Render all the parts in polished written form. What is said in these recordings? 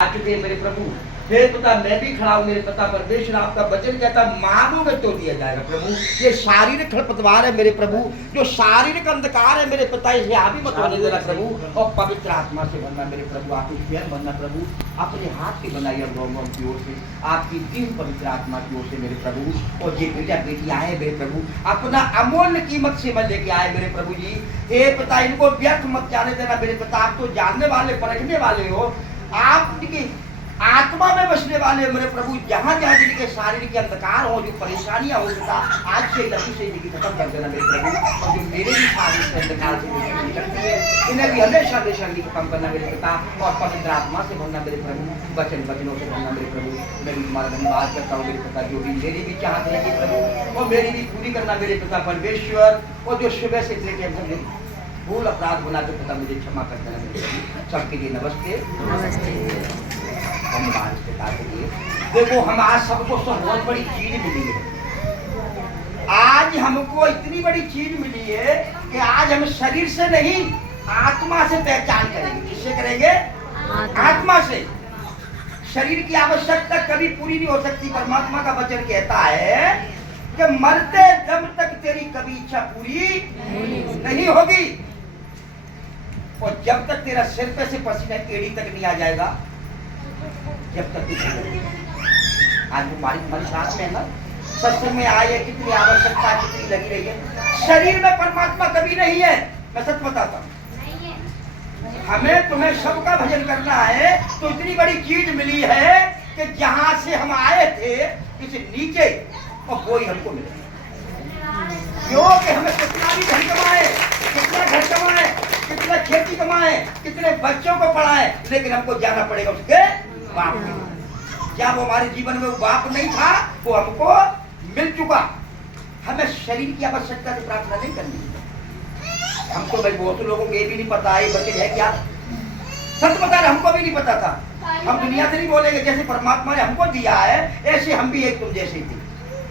आ चुके हैं मेरे प्रभु। हे पिता, मैं भी खड़ा हूँ मेरे पिता परमेश्वर, आपका वचन कहता मांगोगे तो दिया जाएगा प्रभु। ये शारीरिक खरपतवार है मेरे प्रभु, जो शारीरिक अंधकार है मेरे पिता, इसे आप ही मत होने देना प्रभु। और पवित्र आत्मा से बनना मेरे प्रभु, आपकी स्वयं बनना प्रभु, अपने हाथ से बनाइए अब्राहम की ओर से, आपकी दिव्य पवित्र आत्मा की ओर से मेरे प्रभु। और ये बेटा बेटी आए मेरे प्रभु, अपना अमूल्य कीमत से मैं लेके आए मेरे प्रभु जी। हे पिता, इनको व्यर्थ मत जाने देना मेरे पिता, आप तो जानने वाले परखने वाले हो, आप इनकी आत्मा में बसने वाले मेरे प्रभु। जहाँ जहाँ जिनके शारीरिक अंधकार हो, जो परेशानियां हो पिता, आज से लघु से इनकी खत्म कर देना मेरे प्रभु। और जो मेरे भी शारीरिक अंधकार से निकलती है, इन्हें भी हमेशा हमेशा खत्म करना मेरे पिता। और पवित्र आत्मा से भरना मेरे प्रभु, वचनों से भरना मेरे प्रभु। मैं भी तुम्हारा धन्यवाद करता हूँ मेरे पिता, जो भी मेरी भी चाहत है कि प्रभु, और मेरी भी पूरी करना मेरे पिता परमेश्वर। और जो सुबह से लेके हमने भूल अपराध बना के पिता, मुझे क्षमा कर देना मेरे प्रभु। सबके लिए नमस्ते नमस्ते। धन्यवाद इस प्रकार के लिए। देखो, हम आज सबको बहुत बड़ी चीज मिली है। आज हमको इतनी बड़ी चीज मिली है कि आज हम शरीर से नहीं, आत्मा से पहचान करेंगे। किससे करेंगे? आत्मा से। शरीर की आवश्यकता कभी पूरी नहीं हो सकती। परमात्मा का वचन कहता है कि मरते दम तक तेरी कभी इच्छा पूरी नहीं होगी। और जब तक तेरा सिर पे से पसीना एड़ी तक नहीं आ जाएगा, जब तक आज हमारी साथ में ना सत्संग में आए, कितनी आवश्यकता कितनी लगी रही है। शरीर में परमात्मा कभी नहीं है, मैं सच बताता हूँ। हमें तुम्हें सबका भजन करना है तो इतनी बड़ी चीज मिली है कि जहां से हम आए थे इस नीचे, और वो ही हमको मिले। क्यों कि हमें कितना भी धन कमाए, कितना घर कमाए, कितना खेती कमाए, कितने बच्चों को पढ़ाए, लेकिन हमको जाना पड़ेगा उसके बाप में। क्या वो हमारे जीवन में वो बाप नहीं था, वो हमको मिल चुका। हमें शरीर की आवश्यकता की प्रार्थना नहीं करनी। हमको भाई बहुत लोगों को ये भी नहीं पता है बच्चे है क्या, सच बता रहे, हमको भी नहीं पता था। हम दुनिया से नहीं बोलेंगे, जैसे परमात्मा ने हमको दिया है ऐसे हम भी एक तुम जैसे थे।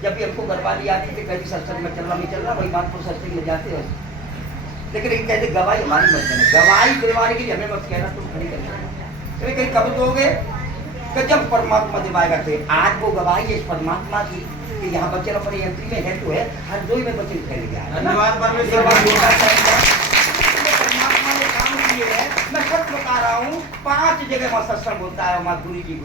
जब भी हमको गरबाली आती थी, कहीं सत्संग में चलना नहीं चलना, वही बात को सत्संग में जाते हैं। लेकिन एक कहते गवाही हमारी मत देना, गवाही दिलवाने के लिए हमें मत कहना तुम खड़ी करना। कहीं कब दोगे कि जब परमात्मा दिवाएगा। थे आज वो गवाही है इस परमात्मा की कि यहाँ बच्चे अपनी एंट्री में है तो है, हर दो में बच्चे फैल गया। परमात्मा ने काम किए है। मैं सच बता रहा हूँ, 5 जगह वहाँ सत्संग होता है, वहाँ गुरु जी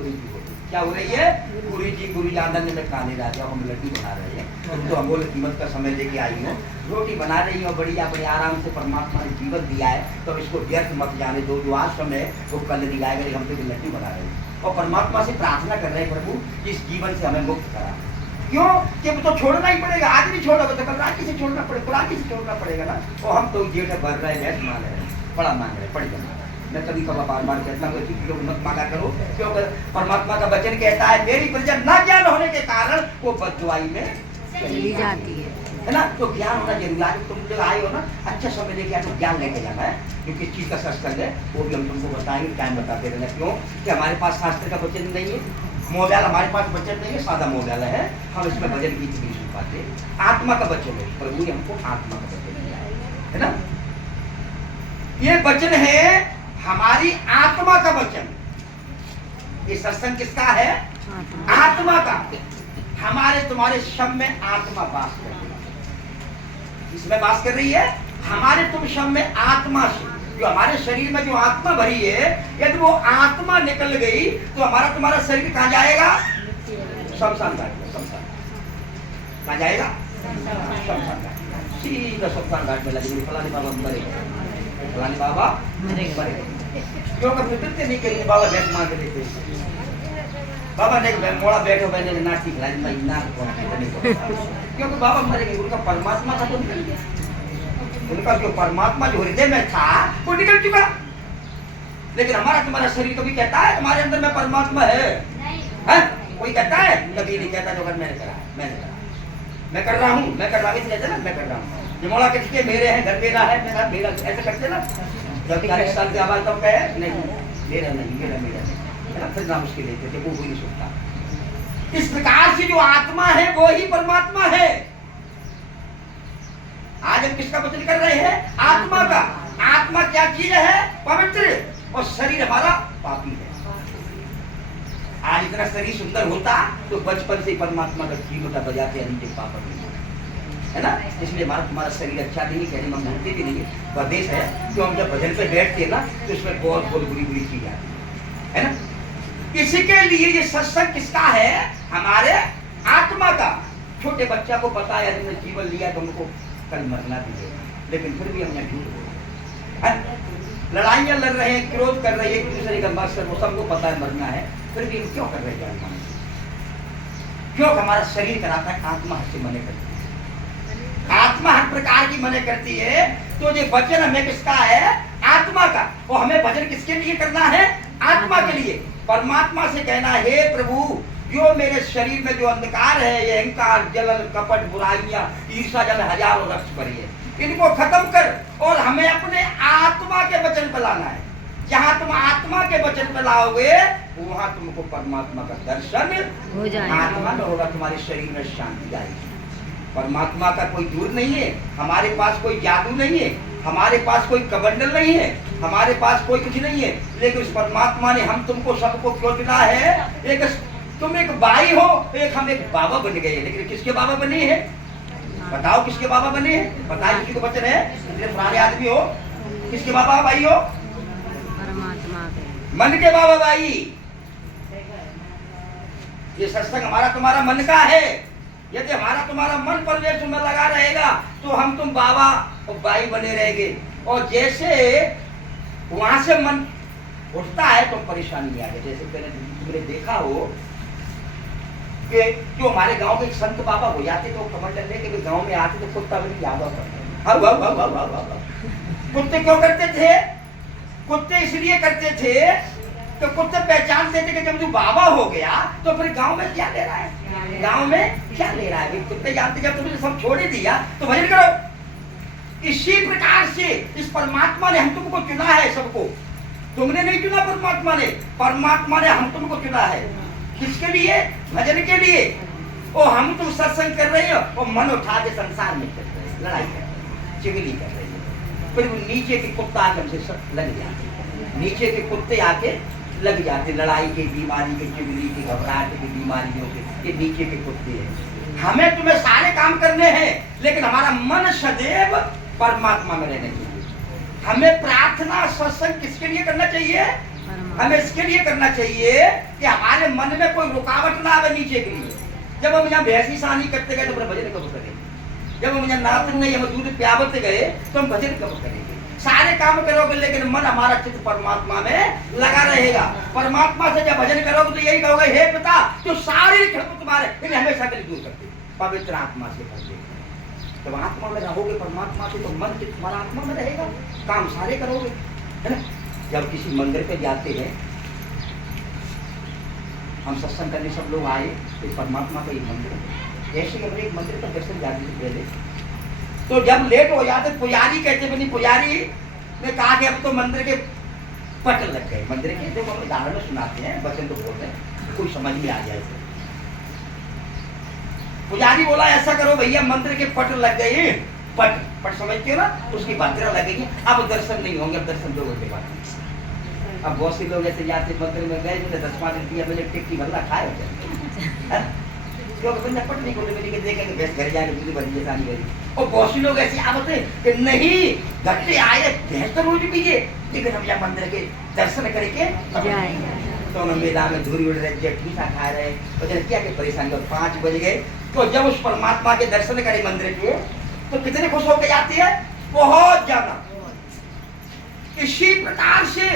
क्या हो रही है? गुरु जी आनंद में खाने जाते हो, हम लड्डू बना रहे हैं। तो अमूल्य कीमत का समय लेके आई हो, रोटी बना रही हो, बढ़िया बड़े आराम से परमात्मा ने जीवन दिया है, तो इसको व्यर्थ मत जाने दो। जो आज समय वो कल नहीं आएगा, हम तो लड्डू बना रहे हैं और परमात्मा से प्रार्थना कर रहे हैं, प्रभु इस जीवन से हमें मुक्त करा। क्यों कि तो छोड़ना ही पड़ेगा। आज नहीं छोड़ोगे तो कल राखी से छोड़ना पड़ेगा, पुरानी से छोड़ना पड़ेगा ना। और हम तो जेठ भर रहे हैं, मान रहे हैं, बड़ा मांग रहे, पड़ जाना। मैं कभी कभी बार बार कहता हूँ कि लोग मत मांगा करो, क्योंकि परमात्मा का वचन कहता है मेरी प्रजा न ज्ञान होने के कारण वो बददुआई में चली जाती है ना। तो ज्ञान होना जरूरी है। तुम लोग आए हो ना, अच्छा समय लेके आए तो ज्ञान लेके जाना है। क्योंकि चीज का सत्संग है, वो भी हम तुमको बताएंगे, टाइम बताते रहना। क्यों कि हमारे पास शास्त्र का वचन नहीं है, मोबाइल हमारे पास वचन नहीं है, सादा मोबाइल है, हम इसमें भजन गीत नहीं सुन पाते। आत्मा का वचन है, प्रभु ने हमको आत्मा का वचन दिया है ना। ये वचन है हमारी आत्मा का वचन। ये सत्संग किसका है? आत्मा का। हमारे तुम्हारे शव में आत्मा वास कर रही है। इसमें वास कर रही है हमारे तुम शव में आत्मा से। जो हमारे शरीर में जो आत्मा भरी है, यदि वो आत्मा निकल गई तो हमारा तुम्हारा शरीर कहाँ जाएगा? शमशान घाट में। शमशान कहाँ जाएगा? शमशान घाट। सीधा शमशान घाट में लगेगी। फलानी बाबा मरेगा, फलानी बाबा मरेगा। क्योंकि फिर नहीं करेंगे, बाबा बैठ मांग लेते बाबा ने मोड़ा बैठो बैठे ना ठीक लाई ना, क्योंकि बाबा मरेंगे। उनका परमात्मा था तो निकल गया, उनका जो परमात्मा जो हृदय में था वो निकल चुका। लेकिन हमारा तुम्हारा शरीर कभी कहता है तुम्हारे अंदर में परमात्मा है? कोई कहता है? कभी नहीं कहता। जो मैंने करा, मैं कर रहा हूँ, मैं कर रहा हूँ, कहते ना मैं कर रहा हूँ। ये मोड़ा कहते मेरे हैं, घर मेरा है, मेरा ऐसे करते ना। जब 40 साल की आवाज तब कहे नहीं मेरा नहीं, मेरा नहीं, फिर नाम उसके लेते थे, वो नहीं सुनता। इस प्रकार से जो आत्मा है वो ही परमात्मा है। आज हम किसका वचन कर रहे हैं? आत्मा का। आत्मा क्या चीज है? पवित्र। और शरीर हमारा पापी है। आज इतना शरीर सुंदर होता तो बचपन से परमात्मा का कीमता बजाते नीचे पापा है ना। इसलिए हमारा शरीर अच्छा नहीं है, कहने में मूर्ति भी नहीं है, प्रदेश है। तो हम जब भजन पे बैठते हैं ना तो उसमें बहुत बहुत बुरी बुरी चीज आती है ना। इसी के लिए ये सत्संग किसका है? हमारे आत्मा का। छोटे बच्चा को पता है हमने जीवन लिया तो हमको कल मरना भी है, लेकिन फिर भी हमने झूठ बोला। लड़ाइयाँ लड़ रहे हैं, क्रोध कर रहे हैं एक दूसरे का मकसद, वो सबको पता है मरना है, फिर भी हम क्यों कर रहे हैं? क्यों? हमारा शरीर कराता है, आत्मा हद से मने करती है। आत्मा हर प्रकार की मने करती है। तो ये वचन हमें किसका है? आत्मा का। और हमें भजन किसके लिए करना है? आत्मा के लिए। परमात्मा से कहना, हे प्रभु, जो मेरे शरीर में जो अंधकार है, ये अहंकार, जलन, कपट, बुराइयां, ईर्ष्या जब हजारों रक्त भरी है, इनको खत्म कर और हमें अपने आत्मा के वचन पे लाना है। जहां तुम आत्मा के वचन पे लाओगे वहां तुमको परमात्मा का दर्शन हो जाएगा। आत्मा में होगा, तुम्हारे शरीर में शांति आएगी। परमात्मा का कोई दूर नहीं है, हमारे पास कोई जादू नहीं है, हमारे पास कोई कबंडल नहीं है, हमारे पास कोई कुछ नहीं है, लेकिन उस परमात्मा ने हम तुमको सबको क्यों चुना है? एक तुम एक बाई हो, एक हम एक बाबा बन गए। लेकिन किसके बाबा बने हैं? बताओ किसके बाबा बने हैं? बताए किसी को वचन है? इतने पुराने आदमी हो, किसके बाबा भाई हो? परमात्मा के। मन के बाबा भाई। ये सत्संग हमारा तुम्हारा मन का है। यदि हमारा तुम्हारा मन परमेश्वर में लगा रहेगा तो हम तुम बाबा और बाई बने रहेंगे। और जैसे वहां से मन उठता है तो परेशानी आ जाए। जैसे पहले तुमने देखा हो कि जो हमारे गांव के संत बाबा हो जाते तो कमंडल लेके गांव में आते तो कुत्ता भी याद आता। कुत्ते क्यों करते थे? कुत्ते इसलिए करते थे तो कुत्ते पहचानते थे कि जब तू बाबा हो गया तो फिर गांव में क्या ले रहा है? गांव में क्या ले रहा है? कुत्ते जानते जब तुमने सब छोड़ ही दिया तो भजन करो। इसी प्रकार से इस परमात्मा ने हम तुमको चुना है सबको। तुमने नहीं चुना परमात्मा ने, परमात्मा ने हम तुमको चुना है। किसके लिए? भजन के लिए। और हम तुम सत्संग कर रहे हो और मन उठा के संसार में कर रहे हैं, लड़ाई कर रहे हैं, चिगली कर रहे हैं। फिर वो नीचे के कुत्ता आके हमसे लग जाते, नीचे के कुत्ते आके लग जाते, लड़ाई की बीमारी के, चिगली की, घबराहट की बीमारियों के, ये नीचे के कुत्ते हैं। हमें तुम्हें सारे काम करने हैं, लेकिन हमारा मन सदैव परमात्मा में रहना चाहिए। हमें प्रार्थना सत्संग किसके लिए करना चाहिए? हमें इसके लिए करना चाहिए कि हमारे मन में कोई रुकावट ना आवे नीचे के लिए। जब हम यहाँ भैंसी सानी करते गए तो फिर भजन कब करेंगे? जब हम यहाँ नाच नहीं, हम दूध प्यावते गए तो हम भजन कब करेंगे? सारे काम करोगे लेकिन मन हमारा चित्त परमात्मा में लगा रहेगा। परमात्मा से जब भजन करोगे तो यही कहोगे, हे पिता, जो शारीरिक है तुम्हारे इन्हें हमेशा के लिए दूर करते, पवित्र आत्मा से भर दे। जब आत्मा में रहोगे परमात्मा से तो मन चित्त तुम्हारा आत्मा में रहेगा, काम सारे करोगे, है ना। जब किसी मंदिर पे जाते हैं, हम सत्संग करने सब लोग आए तो परमात्मा का एक मंदिर है। जैसे हम एक मंदिर पर दर्शन जाने से पहले तो जब लेट हो जाते पुजारी कहते बनी, पुजारी ने कहा कि अब तो मंदिर के पट लग गए। मंदिर के जो हम उदाहरण में सुनाते हैं, वचन तो बोलते हैं, कोई समझ में आ जाए। पुजारी बोला ऐसा करो भैया, मंदिर के पट लग गए। पट पट समझते हो ना, उसकी बातें लगेगी, अब दर्शन नहीं होंगे, अब दर्शन 2 घंटे बाद। अब बहुत से लोग ऐसे जाते मंदिर में गए, 10-5 रुपया मैंने टिक्की भरना खाए होते, क्योंकि मैंने पट नहीं खोले, मैंने देखा कि भैंस घर जाके दूध भरी सानी भरी। और बहुत से लोग ऐसे आते कि नहीं घंटे आए, भैंस तो रोज पीजिए, लेकिन हम यहाँ मंदिर के दर्शन करके तो हम मेला में धूरी उड़ रहे, जटीसा खा रहे, तो क्या क्या परेशानी। 5 बज गए तो जब उस परमात्मा के दर्शन करें मंदिर के तो कितने खुश होकर जाती है? बहुत ज्यादा। इसी प्रकार से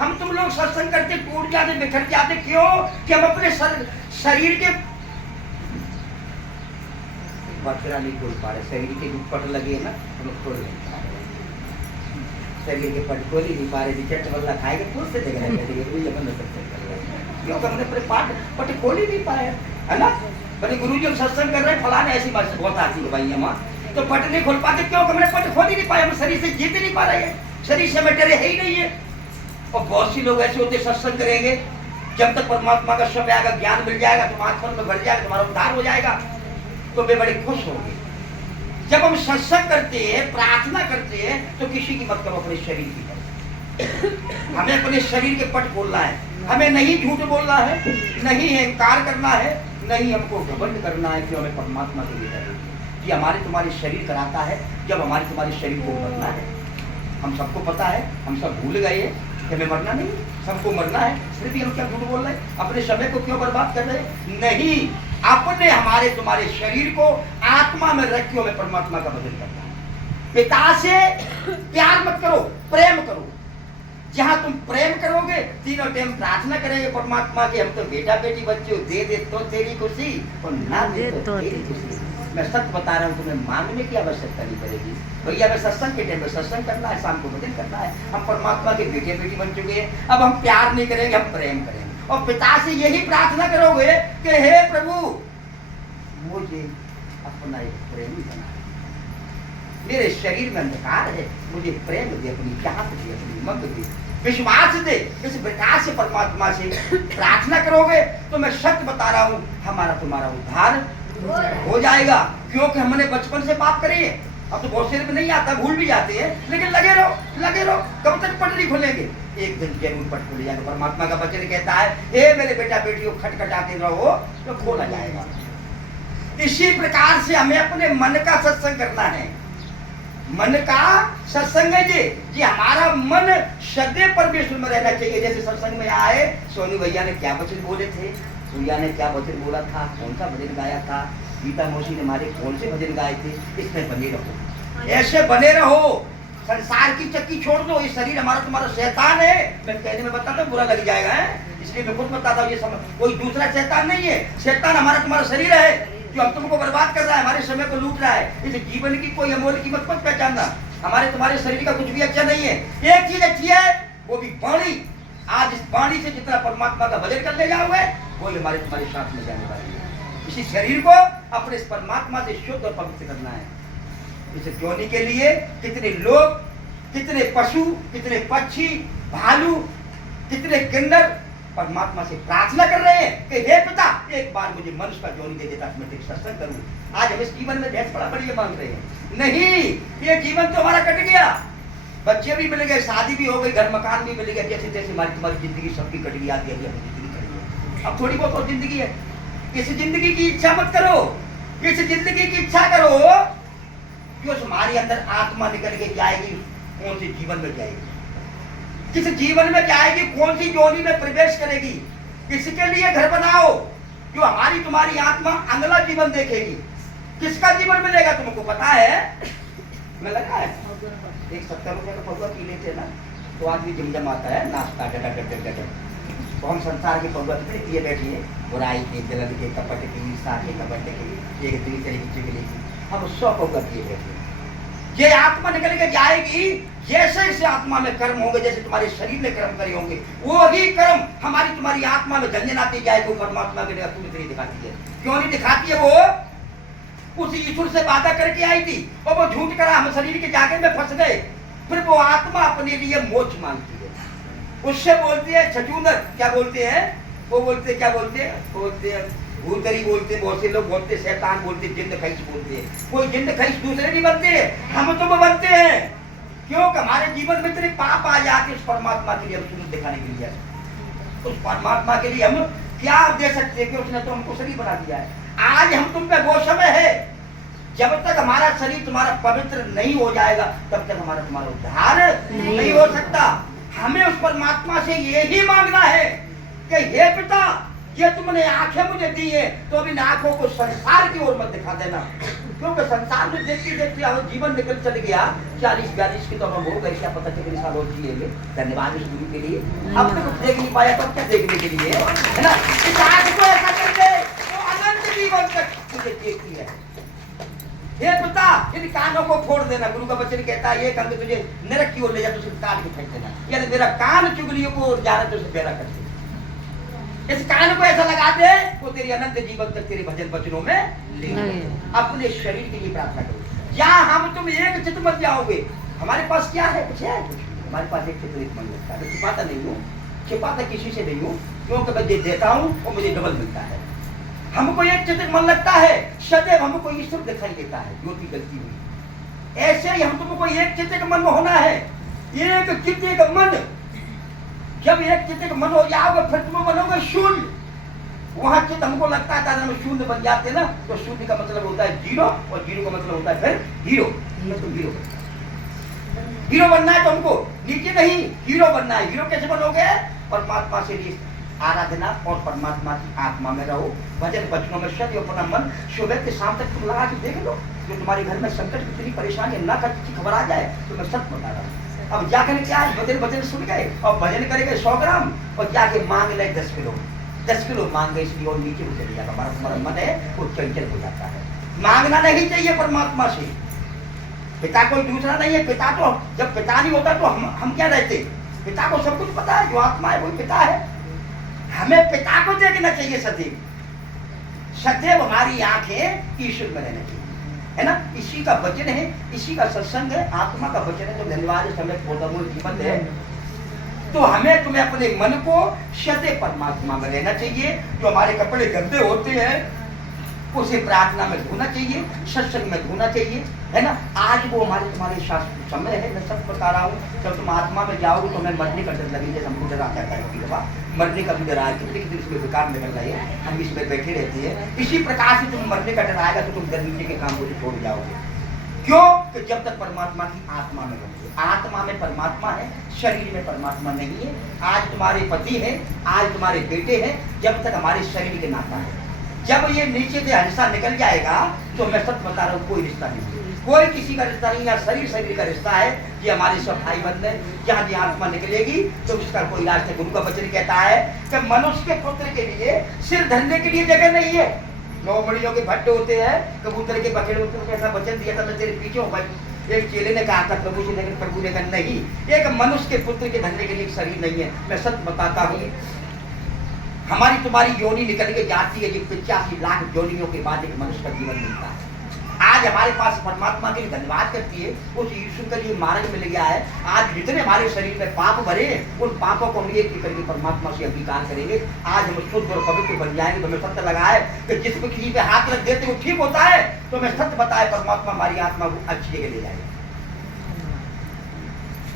हम तुम लोग सत्संग करके टूट जाते, बिखर जाते। क्यों? कि हम अपने शरीर के बकरा नहीं खोल पा रहे, शरीर के पट लगे ना हम लोग खोल नहीं पा रहे, शरीर के पट खोल ही नहीं पा रहे। चट बल्ला खाएंगे खुद से देख रहे, क्यों? हमने अपने पट खोल ही नहीं पाया, है ना। बड़े गुरु जी हम सत्संग कर रहे हैं, फलाने ऐसी बात बहुत आती है भाई, हम तो पट नहीं खोल पाते। क्यों? हमने पट खोल ही नहीं पाया, हम शरीर से जीत नहीं पा रहे हैं, शरीर से हमें डरे है ही नहीं है। और बहुत सी लोग ऐसे होते सत्संग करेंगे, जब तक परमात्मा का शब्द आएगा, ज्ञान मिल जाएगा, तुम्हारा मन में बढ़ जाएगा, तुम्हारा उद्धार हो जाएगा, तो वे बड़े खुश होंगे। जब हम सत्संग करते हैं, प्रार्थना करते हैं, तो किसी की मत करो, अपने शरीर की करो। हमें अपने शरीर के पट खोलना है, हमें नहीं झूठ बोलना है, नहीं अहंकार करना है, नहीं हमको घमंड करना है कि हमें परमात्मा के लिए है कि हमारे तुम्हारे शरीर कराता है जब हमारे तुम्हारे शरीर को मरना है। हम सबको पता है, हम सब भूल गए कि हमें मरना नहीं, सबको मरना है, फिर भी हम क्या झूठ बोल रहे हैं? अपने समय को क्यों बर्बाद कर रहे हैं? नहीं, अपने हमारे तुम्हारे शरीर को आत्मा में रख के हमें परमात्मा का भजन करना है। पिता से प्यार मत करो, प्रेम करो। जहां तुम प्रेम करोगे, तीनों टाइम प्रार्थना करेंगे परमात्मा के, हम तो बेटा बेटी बच्चे दे दे तो तेरी खुशी और ना दे तो तेरी खुशी। मैं सच बता रहा हूँ, तुम्हें मांगने की आवश्यकता नहीं पड़ेगी। भैया मैं सत्संग के टाइम में सत्संग करना है, शाम को भजन करना है, हम परमात्मा के बेटे बेटी बन चुके हैं। अब हम प्यार नहीं करेंगे, हम प्रेम करेंगे और पिता से यही प्रार्थना करोगे कि हे प्रभु मुझे अपना एक प्रेमी बना, मेरे शरीर में अंधकार है, मुझे प्रेम दे, अपनी चाहत दे, अपनी मत दे, विश्वास दे। इस प्रकार से परमात्मा से प्रार्थना करोगे तो मैं सत्य बता रहा हूँ, हमारा तुम्हारा उद्धार हो जाएगा। क्योंकि हमने बचपन से पाप करे हैं, अब तो बहुत से में नहीं आता, भूल भी जाते हैं, लेकिन लगे रहो, कब तक पटरी खोलेंगे? एक दिन जरूर पट खोले जाएगा। परमात्मा का वचन कहता है, हे मेरे बेटा बेटियों खटखटाते रहो तो खोला जाएगा। इसी प्रकार से हमें अपने मन का सत्संग करना है। मन का सत्संग है जी हमारा मन सदैव परमेश्वर में रहना चाहिए। जैसे सत्संग में आए, सोनू भैया ने क्या वचन बोले थे, भैया ने क्या वचन बोला था, कौन सा भजन गाया था, गीता मौसी ने हमारे कौन से भजन गाए थे, इसमें बने रहो, ऐसे बने रहो। संसार की चक्की छोड़ दो, ये शरीर हमारा तुम्हारा शैतान है। मैं कहने में बताता हूँ बुरा लग जाएगा है, इसलिए मैं खुद बताता हूँ, ये कोई दूसरा शैतान नहीं है। शैतान हमारा तुम्हारा शरीर है जो हम तुमको बर्बाद कर रहा है, हमारे समय को लूट रहा है। इस जीवन की कोई अमूल्य कीमत मत पहचानना, हमारे तुम्हारे शरीर का कुछ भी अच्छा नहीं है। एक चीज अच्छी है, वो भी वाणी। आज इस वाणी से जितना परमात्मा का भजन कर ले जाओगे वही हमारे तुम्हारे साथ में जाने वाली है। इसी शरीर को अपने इस परमात्मा से शुद्ध और पवित्र करना है। इस योनि के लिए कितने लोग, कितने पशु, कितने पक्षी, भालू, कितने किन्नर परमात्मा से प्रार्थना कर रहे हैं कि हे पिता एक बार मुझे मनुष्य का योनि दे देता, मैं तेरे सत्संग करूं। आज हम इस जीवन में भैंस बड़ा बड़ी मांग रहे हैं। नहीं, ये जीवन तो हमारा कट गया, बच्चे भी मिल गए, शादी भी हो गई, घर मकान भी मिल गया, जैसे जैसे हमारी तुम्हारी जिंदगी सबकी कट गई, आती है अपनी जिंदगी कट गई। अब थोड़ी बहुत और जिंदगी है, इस जिंदगी की इच्छा मत करो, इस जिंदगी की इच्छा करो कि उस हमारे अंदर आत्मा निकल के जाएगी, कौन से जीवन में जाएगी, किस जीवन में जाएगी, कौन सी योनि में प्रवेश करेगी। किसके लिए घर बनाओ जो हमारी तुम्हारी आत्मा अगला जीवन देखेगी। किसका जीवन मिलेगा तुमको पता है? मैं लगा है एक 70 रुपये का पौधा पी लेते ना तो आदमी जमजम आता है, नाश्ता डट। तो हम संसार के पौधा कितने पिए बैठिए, बुराई के, जलन के, कपट के, ईर्ष्या के, कपट के, एक दूसरे की चुगली की, हम 100 पौधा पिए बैठे। ये आत्मा निकल के जाएगी, जैसे जैसे आत्मा में कर्म होंगे, जैसे तुम्हारे शरीर में कर्म करे होंगे, वो ही कर्म हमारी तुम्हारी आत्मा में झंझनाती जाएगी। परमात्मा के पूरी दिखाती है। क्यों नहीं दिखाती है? वो उस ईश्वर से वादा करके आई थी और वो झूठ करा, हम शरीर के जागे में फंस गए। फिर वो आत्मा अपने लिए मोक्ष मांगती है, उससे बोलती है छचूंदर, क्या बोलते हैं वो, बोलते क्या बोलते हैं भूतरी बोलते हैं, बहुत से लोग बोलते शैतान बोलते, जिंद खईस बोलते हैं। कोई जिंद खईस दूसरे नहीं बनते, हम तुम बनते हैं। क्यों? हमारे जीवन में इतने पाप आ जाते, उस परमात्मा के लिए हम सूरज दिखाने के लिए, उस परमात्मा के लिए हम क्या दे सकते हैं कि उसने तो हमको शरीर बना दिया है। आज हम तुम पे वो समय है, जब तक हमारा शरीर तुम्हारा पवित्र नहीं हो जाएगा तब तक हमारा तुम्हारा उद्धार नहीं हो सकता। हमें उस परमात्मा से यही मांगना है कि हे पिता ये तुमने आंखें मुझे दी है तो अब इन आंखों को संसार की ओर मत दिखा देना। क्योंकि संसार में देखते देखते हमारा जीवन निकल चल गया 40-42 की तो हम हो गए, क्या पता कितने साल और जिएंगे। धन्यवाद इस गुरु के लिए। अब तक कुछ देख नहीं पाया तो क्या देखने के लिए है ना। इस आंख को ऐसा करके तो अनंत जीवन तक तुझे देखती है। हे पिता इन कानों को फोड़ देना। गुरु का वचन कहता है ये कंध तुझे नरक की ओर ले जा, तुझे कान को फेंक देना। यदि मेरा कान चुगलियों को जा रहा है तो उसे बेरा कर दे। इस कान को ऐसा लगा दे वो तेरी अनंत जीवन तक तेरे भजन वचनों में ले। अपने शरीर के लिए प्रार्थना करो। जहाँ हम तुम एक चित्त मत जाओगे। हमारे पास क्या है? कुछ है? हमारे पास एक चित्त एक मन लगता है। छिपाता नहीं हूँ, छिपाता किसी से नहीं हूँ, क्योंकि मैं ये देता हूँ और मुझे डबल मिलता है। हमको एक चित्त मन लगता है, सदैव हमको ईश्वर दिखाई देता है जो भी गलती हुई। ऐसे ही हम तुमको एक चित्त मन में होना है। एक चित्त एक मन। जब एक चित्त एक मन हो जाओगे फिर तुम बनोगे शून्य। वहां चित्त हमको लगता है हम शून्य बन जाते ना, तो शून्य का मतलब होता है जीरो, और जीरो का मतलब होता है फिर हीरो। तुम हीरो हीरो बनना है, तो हमको नीचे नहीं हीरो बनना है। हीरो कैसे बनोगे? परमात्मा से आराधना और परमात्मा की आत्मा में रहो, भजन वचनों में सद अपना मन सुबह से शाम तक तुम लगा के देख लो। जो तुम्हारे घर में संकट कितनी परेशानी ना करती खबर आ जाए तो मैं सच बता रहा हूँ। अब जाकर क्या है, भजन भजन सुन गए और भजन करेंगे 100 ग्राम और जाके मांग ले 10 किलो। 10 किलो मांग गए इसलिए और नीचे को चले जाएगा। हमारा मन है वो चंचल हो जाता है। मांगना नहीं चाहिए परमात्मा से। पिता कोई दूसरा नहीं है। पिता तो जब पिता नहीं होता तो हम क्या रहते? पिता को सब कुछ पता है, जो आत्मा है वही पिता है। हमें पिता को देखना चाहिए सदैव। सदैव हमारी आंखें ईश्वर में रहना चाहिए, है ना। इसी का वचन है, इसी का सत्संग है, आत्मा का वचन है। तो धन्यवाद समय जीवन है, तो हमें तुम्हें अपने मन को सदैव परमात्मा में रहना चाहिए। जो हमारे कपड़े गंदे होते हैं उसे प्रार्थना में धोना चाहिए, सत्संग में धोना चाहिए, है ना। आज वो तुम्हारे शास्त्र समय है। मैं सब बता रहा हूँ, जब तुम आत्मा में जाओगे तो हमें मरने का डर लगेगा। हमको डर आता है, मरने का भी डर आए, कितने कितने इसमें बेकार निकल रही है, हम इसमें बैठे रहते हैं। इसी प्रकार से तुम मरने का डर आएगा तो तुम डर नीचे के काम को छोड़ जाओगे। क्यों? कि जब तक परमात्मा की आत्मा में होंगे। आत्मा में परमात्मा है, शरीर में परमात्मा नहीं है। आज तुम्हारे पति है, आज तुम्हारे बेटे हैं, जब तक हमारे शरीर के नाता है। जब ये नीचे से हिस्सा निकल जाएगा तो मैं सच बता रहा हूँ, कोई रिश्ता नहीं, कोई किसी का रिश्ता नहीं। या शरीर का रिश्ता है, ये हमारे सब भाई बंद है। जहाँ भी आत्मा निकलेगी तो उसका कोई इलाज नहीं। गुरु का वचन कहता है कि मनुष्य के पुत्र के लिए सिर धरने के लिए जगह नहीं है। 9 मणियों के भट्टे होते हैं, कबूतर के बखेड़े होते हैं। ऐसा वचन दिया था, मैं तेरे पीछे हूँ भाई। एक चेले ने कहा था प्रभु से, लेकिन प्रभु ने कहा नहीं, एक मनुष्य के पुत्र के धरने के लिए एक शरीर नहीं है। मैं सच बताता हूँ, हमारी तुम्हारी योनि निकल के जाती है, 85 लाख योनियों के बाद एक मनुष्य का जीवन मिलता है। आज हमारे पास परमात्मा के लिए धन्यवाद करती है, उस यीशु के लिए मार्ग मिल गया है। आज जितने हमारे शरीर में पाप भरे, उन पापों को हम एक करके परमात्मा से अंगीकार करेंगे। आज हम शुद्ध और पवित्र बन जाएंगे। तो मैं सत्य लगाए कि जिस किसी पे हाथ रख देते वो ठीक होता है, तो मैं सत्य बताए परमात्मा हमारी आत्मा को अच्छी जगह ले जाएगा।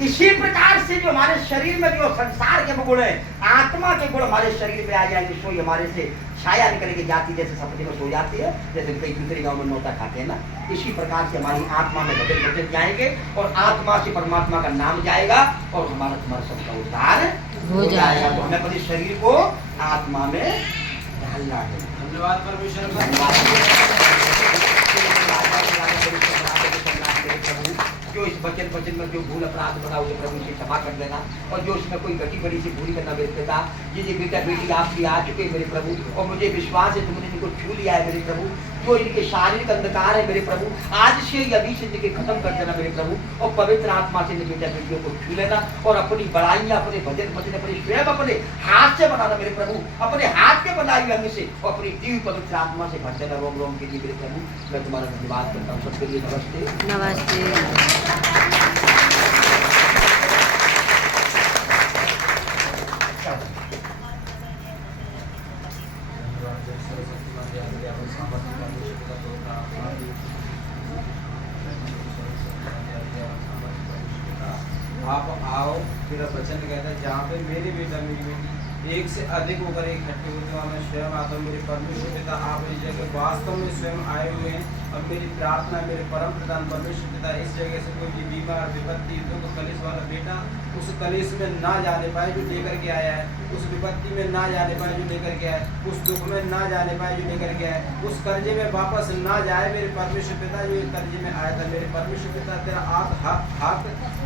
इसी प्रकार से जो हमारे शरीर में जो संसार के गुण है, आत्मा के गुण हमारे शरीर में आ जाएंगे। सोई हमारे से छाया निकल के जाती, जैसे सपने में सो जाती है, जैसे कई दूसरे गांव में नौता खाते हैं ना। इसी प्रकार से हमारी आत्मा में बदल जाएंगे और आत्मा से परमात्मा का नाम जाएगा और हमारा तुम्हारा सबका उद्धार हो जाएगा। तो हमें अपने शरीर को आत्मा में ढालना है। धन्यवाद परमेश्वर। जो इस वचन में जो भूल अपराध बना उसे प्रभु से क्षमा कर देना, और जो उसमें कोई घटी बड़ी सी भूल करना मेरे पिता, ये बेटा बेटी आपकी आ चुके मेरे प्रभु, और मुझे विश्वास है तुमने इनको छू लिया है मेरे प्रभु। जो इनके शारीरिक अंधकार है मेरे प्रभु, आज से ही अभी से इनके खत्म कर देना मेरे प्रभु, और पवित्र आत्मा से बेटा बेटियों को छू लेना, और अपनी बड़ाइयाँ अपने भजन वचन अपने स्वयं अपने हाथ से बनाना मेरे प्रभु, अपने हाथ के बनाई अंग से, और अपनी दिव्य पवित्र आत्मा से भर देना रोम रोम के लिए मेरे प्रभु। मैं तुम्हारा धन्यवाद करता हूँ। सबके लिए नमस्ते नमस्ते। आप आओ, मेरा वचन कहता है जहाँ पे मेरे बेटा मेरी बेटी एक से अधिक होकर इकट्ठे होते हैं, मैं स्वयं आता हूँ। मेरे परमेश्वर पिता आप इस जगह वास्तव में स्वयं आए हुए हैं, और मेरी प्रार्थना मेरे परम प्रधान परमेश्वर पिता इस जगह से कोई भी बीमार विपत्ति दुख कलेश वाला बेटा उस कलेश में ना जाने पाए जो लेकर के आया है, उस विपत्ति में ना जाने पाए जो लेकर के आया है, उस दुख में ना जाने पाए जो लेकर के आया है, उस कर्जे में वापस ना जाए मेरे परमेश्वर पिता जो कर्जे में आया था। मेरे परमेश्वर पिता तेरा हाथ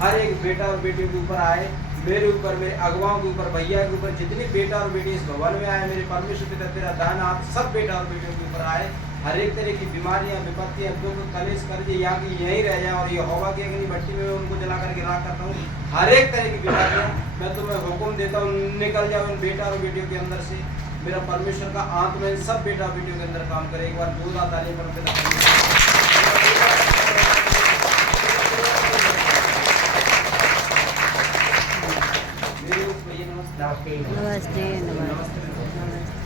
हर एक बेटा और बेटी के ऊपर आए, मेरे ऊपर, मेरे अगुवाओं के ऊपर, भैया के ऊपर, जितने बेटा और बेटी इस भवन में आए मेरे परमेश्वर पिता तेरा दान हाथ सब बेटा और बेटियों के ऊपर आए। हर एक तरह की बीमारियां विपत्तियां दुख कलेश कर्जे यहाँ की यहीं रह जाए, और ये हवा की अग्नि भट्टी में उनको जला करके राख करता हूँ। हर एक तरह की बीमारियां मैं तुम्हें हुक्म देता हूँ निकल जाओ इन बेटा और बेटियों के अंदर से। मेरा परमेश्वर का आत्मा इन सब बेटा और बेटियों के अंदर काम करे। एक बार जोरदार ताली पर नमस्ते। नमस्ते।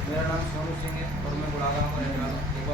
मेरा नाम सोनू सिंह है और मैं बुढ़ागा एक बार